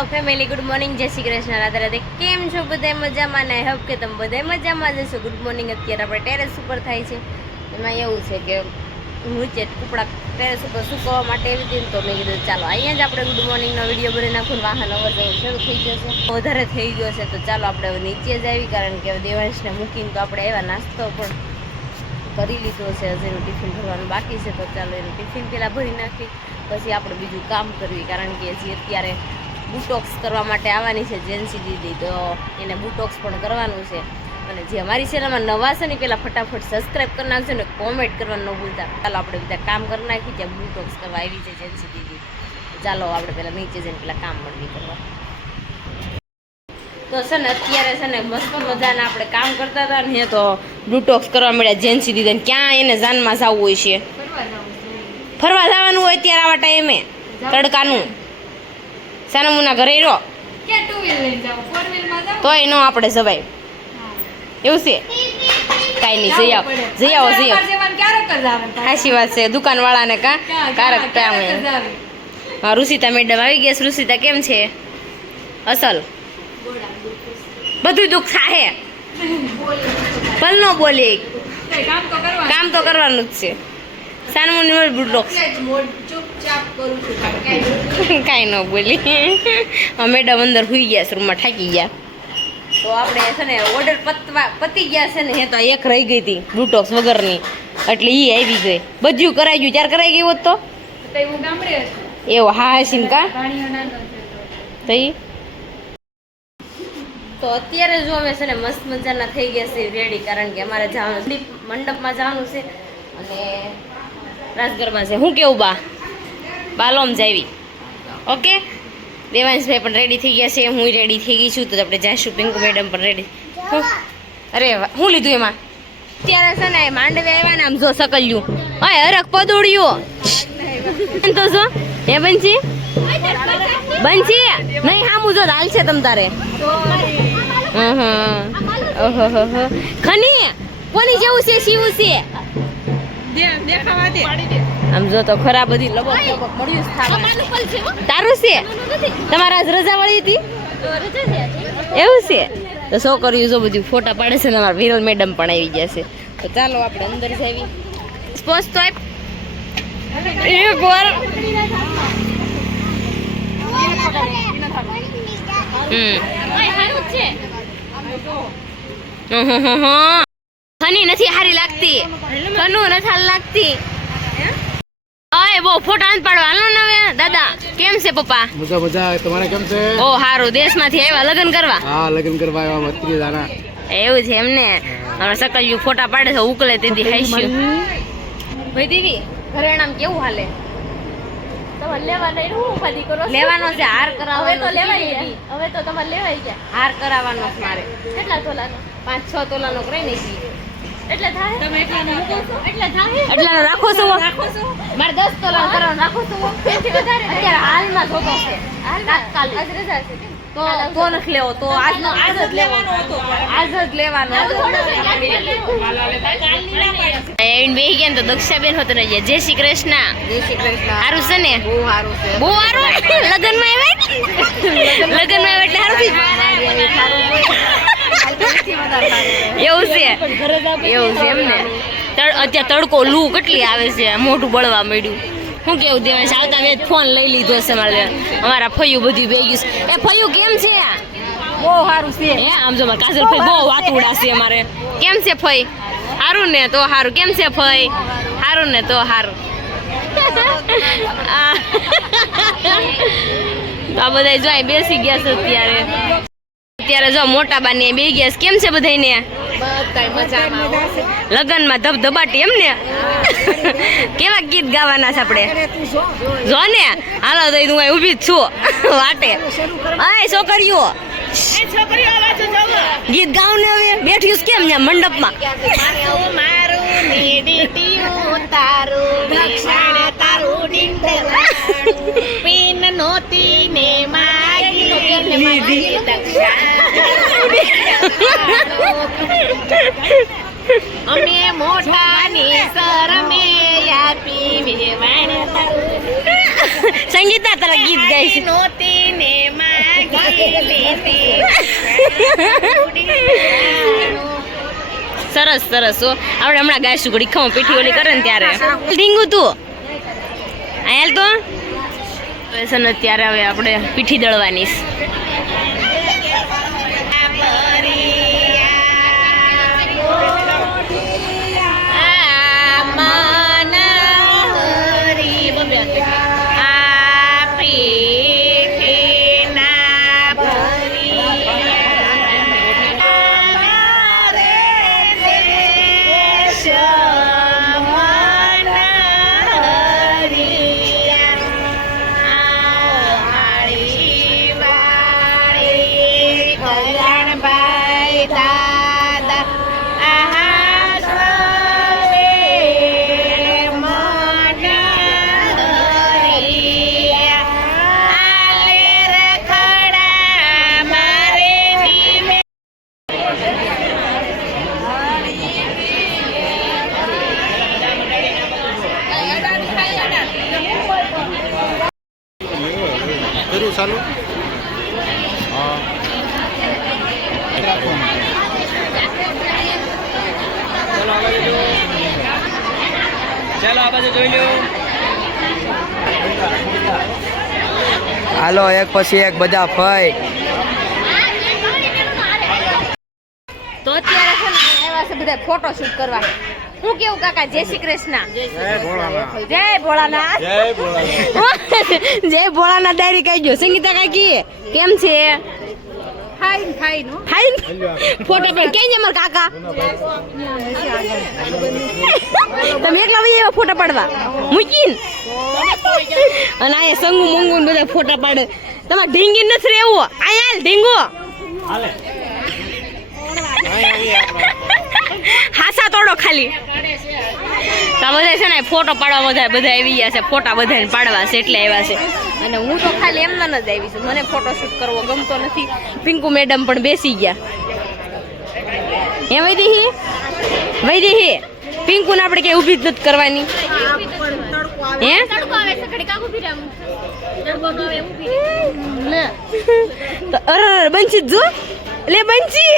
Hello family, good morning, જય શ્રી કૃષ્ણ, રાધે રાધે. કેમ છો બધા? મજામાં ને? આઈ હોપ કે તમે બધા મજામાં જશો. Good morning. અત્યારે આપણે ટેરેસ ઉપર થાય છે. એમાં એવું છે કે નીચે કપડા ટેરેસ ઉપર સુકવવા માટે એવી હતી, તો મેં કીધું ચાલો અહીંયા જ આપણે ગુડ મોર્નિંગનો વિડીયો બની નાખું. વાહન અવર જવર શરૂ થઈ ગયો છે, વધારે થઈ ગયો છે, તો ચાલો આપણે હવે નીચે જ આવી, કારણ કે દેવાંશને મૂકીને તો આપણે એવા નાસ્તો પણ કરી લીધો છે. હજી એનું ટિફિન ભરવાનું બાકી છે, તો ચાલો એનું ટિફિન પહેલાં ભરી નાખી, પછી આપણે બીજું કામ કરવી, કારણ કે હજી અત્યારે બુટોક્સ કરવા માટે આવવાની છે જેન્સી દીદી, તો એને બુટોક્સ પણ કરવાનું છે. અને જે અમારી ચેનલમાં નવા છે ને પહેલાં ફટાફટ સબસ્ક્રાઈબ કરી નાખજો ને કોમેન્ટ કરવાનું ન ભૂલતા. ચાલો આપણે બધા કામ કરી નાખી, ત્યાં બુટોક્સ કરવા આવી છે જેન્સી દીદી. ચાલો આપણે પહેલાં નીચે જઈને પહેલાં કામ મળવી કરવા. તો છે ને અત્યારે છે ને મસ્ત મજાના આપણે કામ કરતા હતા ને, તો બુટોક્સ કરવા મળ્યા જેન્સી દીદી. ક્યાં એને જાનમાં જવું હોય છે? ફરવા જવાનું હોય ત્યારે આવા ટાઈમે તડકાનું. સાનમુના ઘરે રહો તોય ન આપણે જવાય એવું છે. કાંઈ નહીં, જઈ આવો. સાચી વાત છે, દુકાનવાળાને કારક ટાઈમે. હા, રુષિતા મેડમ આવી ગયા. રુષિતા કેમ છે? અસલ બધું દુઃખ થાય ભલ ન બોલે, કામ તો કરવાનું જ છે. સાનમુની બુટોક્સ કાંઈ ન બોલી. મેડમ અંદર સુઈ ગયા છે, રૂમમાં થાકી ગયા. તો આપણે છે ને ઓર્ડર પતી ગયા છે ને, હે તો એક રહી ગઈ હતી બુટોક્સ વગરની, એટલે એ આવી ગઈ. બધું કરાઈ ગયું. ત્યારે કરાઈ ગયું હોત તો એવો હા હસીન કા તઈ. તો અત્યારે જો અમે છે ને મસ્ત મજાના થઈ ગયા છે રેડી, કારણ કે અમારે જવાનું મંડપમાં જવાનું છે અને રાજગરબા છે. હું કેવું બાલોમ જાવી. ઓકે, દેવાંશભાઈ પણ રેડી થઈ ગયા છે, હું રેડી થઈ ગઈ છું, તો આપણે જઈશું. પિંકુ મેડમ પણ રેડી. અરે હું લીધું એમાં? અત્યારે છે ને માંડવે આવ્યા ને, આમ જો સકલ્યું અય હરખ પદોડ્યું તો જો હે બંચી નહીં હામું જો હાલ છે તમ તારે. ઓહો ખની કોની જેવું છે? શિવું છે આમ જો તો ખરા. બધી લબક મળ્યું તારું છે? તમારા રજા મળી હતી એવું છે? તો શું કર્યું? જો બધું ફોટા પાડે છે ને. અમારા વિરલ મેડમ પણ આવી ગયા છે, તો ચાલો આપણે અંદર જઈએ. સ્પોસ તો એક વાર ખની નથી હારી લાગતી. ખનું નથી લાગતી. અય બહુ ફોટા ન પાડવા. હાલો ને હવે દાદા કેમ છે? પપ્પા મજા. તમારે કેમ છે? ઓ હારું. દેશમાંથી આવ્યા લગ્ન કરવા? હા, લગ્ન કરવા આવ્યા મત્રી દાના. એવું છે એમને? હવે સકલ્યું ફોટા પાડે છે, ઉકલે તેથી હાઈસ્યું. ભાઈ દેવી ઘરેણામ કેવું હાલે? લેવાનો છે હાર કરાવવાનો. હવે તો તમારે લેવાય છે હાર કરાવવાનો છે મારે. કેટલા તોલાનો? 5-6 તોલાનો કરાઈ નાખી. એટલે થાય તમે એટલાનો રાખો છો? મારે 10 તોલાનો કરવાનો રાખો છો. અત્યારે હાલમાં જોતો છે, તાત્કાલિક. તો નથી લેવો, તો આજ જ લેવાનો હતો. આજ જ લેવાનો એન બે ગયા તો દક્ષાબેન હોતો ને. જય શ્રી કૃષ્ણ. જય શ્રી કૃષ્ણ. સારું છે ને? બહુ સારું છે. બહુ સારું. લગ્નમાં આવ્યા એટલે સારું એવું છે એમ ને. અત્યારે તડકો લૂ કેટલી આવે છે, મોઢું બળવા મળ્યું. શું કેવું દેવાંશ? આવતા વેત ફોન લઈ લીધો છે મારે. અમારા ફયું બધું ભેગી છે. એ ફયું કેમ છે? બહુ સારું છે. હે આમ જો મારા કાજલ ફઈ બહુ વાત ઉડાશે અમારે. કેમ છે ફઈ? સારું ને? તો સારું. કેમ છે ફઈ? સારું ને? તો સારું. તો આ બધા જો બેસી ગયા છે અત્યારે જો મોટા બાની બે ગયા. કેમ છે બધાને? લગનમાં ધબધબાટી એમ ને? કેવા ગીત ગાવાના છે આપણે? જો ને હાલો તો હું ઊભી જ છું વાટે. અય છોકરીઓ ગીત ગાવ ને. હવે બેઠ્યું કેમ ત્યાં મંડપમાં? અમે મોટાની શરમે આપી સંગીતા તારા ગીત ગાય છે. નોતી ને સરસ સરસ હો આપણે હમણાં ગાયશું ઘડી ખાઉં પીઠી ઓલી કરે ને ત્યારે ઢીંગુ તું આયાલ તો છે ને ત્યારે હવે આપણે પીઠી દળવાની કરું ચાલુ હા ચાલો આ બાજુ જોઈ લો. હાલો એક પછી એક બધા ફાઈ. તો અત્યારે છે ને આવ્યા છે બધા ફોટો શૂટ કરવા હું કેવું કાકા જય શ્રી કૃષ્ણ જય ભોળાનાથ જય ભોળાનાથ જય ભોળાનાથ જય ભોળાનાથ ડાયરી કહી ગયો સંગીતા કાકી કેમ છે ફાઈન ફાઈન ફોટો પણ કેમ અમાર કાકા તમે એકલા વહી આવ્યા ફોટા પાડવા મૂકીન અને આ સંગુ મંગુ ને બધા ફોટા પાડે તમારે ઢીંગી નથી રહેવું આયા ઢીંગો હાસા તોડો ખાલી તો બધા છે ને ફોટો પાડવા બધા આવી ગયા છે ફોટા બધાને પાડવા છે એટલે આવ્યા છે અને હું તો ખાલી એમના જ આવી છું મને ફોટો શૂટ કરવો ગમતો નથી પિંકુ મેડમ પણ બેસી ગયા એ વૈદેહી પિંકુ ને આપણે કઈ ઊભી જ નથી કરવાની હે તો અરે બંચી જો લે બંચી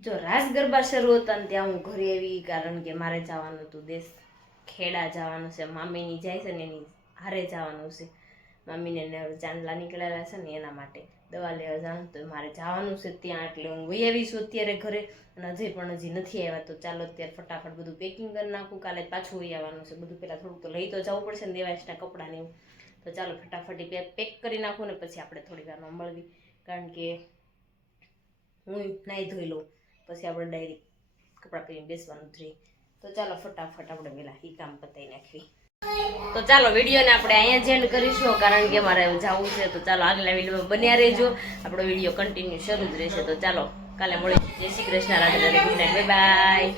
જો રાસ ગરબા શરૂ હતા ને ત્યાં હું ઘરે આવી કારણ કે મારે જવાનું હતું દેશ ખેડા જવાનું છે મામીની જાય છે ને એની હારે જવાનું છે મામીને ને ચાંદલા નીકળેલા છે ને એના માટે દવા લેવા જવાનું તો મારે જવાનું છે ત્યાં એટલે હું વહી આવીશું અત્યારે ઘરે અને હજી નથી આવ્યા તો ચાલો અત્યારે ફટાફટ બધું પેકિંગ કરી નાખું કાલે પાછું વહી આવવાનું છે બધું પહેલાં થોડુંક તો લઈ તો જવું પડશે ને દેવાયસના કપડાં ને એવું તો ચાલો ફટાફટ પેક કરી નાખું ને પછી આપણે થોડી વારમાં મળવી કારણ કે હું નાહી ધોઈ લઉં પછી આપણે ડાયરી કપડાં પહેરીને બેસવાનું જ રહી તો ચાલો ફટાફટ આપણે પહેલાં એ કામ પતાવી નાખવી તો ચાલો વિડીયોને આપણે અહીંયા જ એન્ડ કરીશું કારણ કે મારે જવું છે તો ચાલો આગલા વિડીયોમાં બન્યા રહેજો આપણો વિડીયો કન્ટિન્યુ શરૂ જ રહેશે તો ચાલો કાલે મળીશું જય Shri Krishna Radhe Radhe good night bye bye